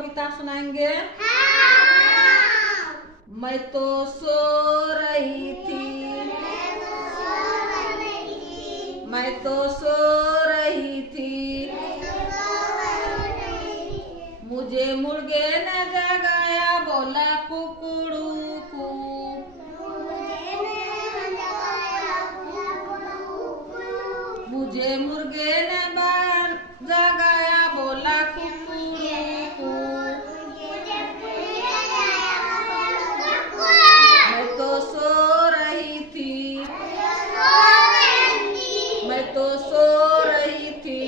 कविता सुनाएंगे? मैं तो सो रही थी, मैं तो सो रही थी, मुझे मुर्गे ने जगाया, बोला कुकड़ू कू, मुझे मुर्गे ने जगाया, बोला कुकड़ू कू, मैं तो सो रही थी, मैं तो सो रही थी,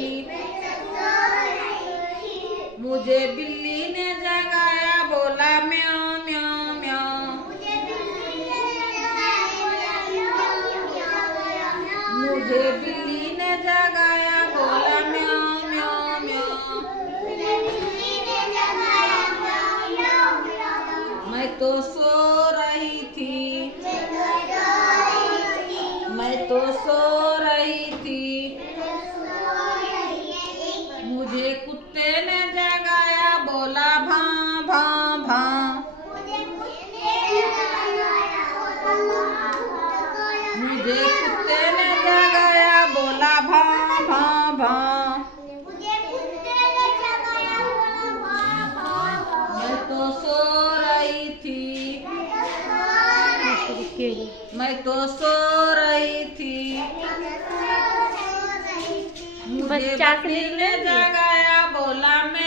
मुझे बिल्ली ने जगाया, बोला म्याऊ म्याऊ म्याऊ, मुझे बिल्ली ने जगाया, बोला म्याऊ म्याऊ म्याऊ, मैं तो सो रही थी, मैं तो सो रही थी, मुझे कुत्ते ने जगाया, बोला भां भां भां, मुझे कुत्ते ने जगाया, बोला भां भां भां, मैं तो सो रही थी, मैं तो सो रही थी, मुझे बकरी ने जगाया, बोला मैं,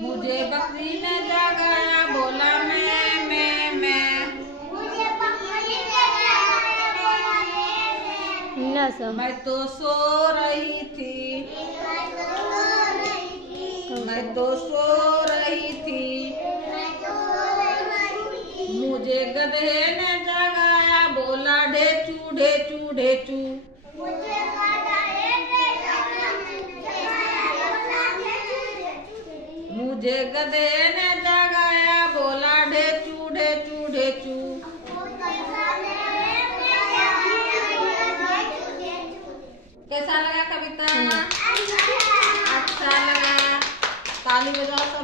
मुझे बकरी ने जगाया, बोला मैं, मैं तो सो रही थी, मैं तो सो रही थी, मुझे गधे ने जगाया, बोला ढेचू ढेचू ढेचू, मुझे गधे ने जगाया, बोला ढेचू ढेचू ढेचू, कैसा लगा कविता? अच्छा लगा, ताली बजाओ।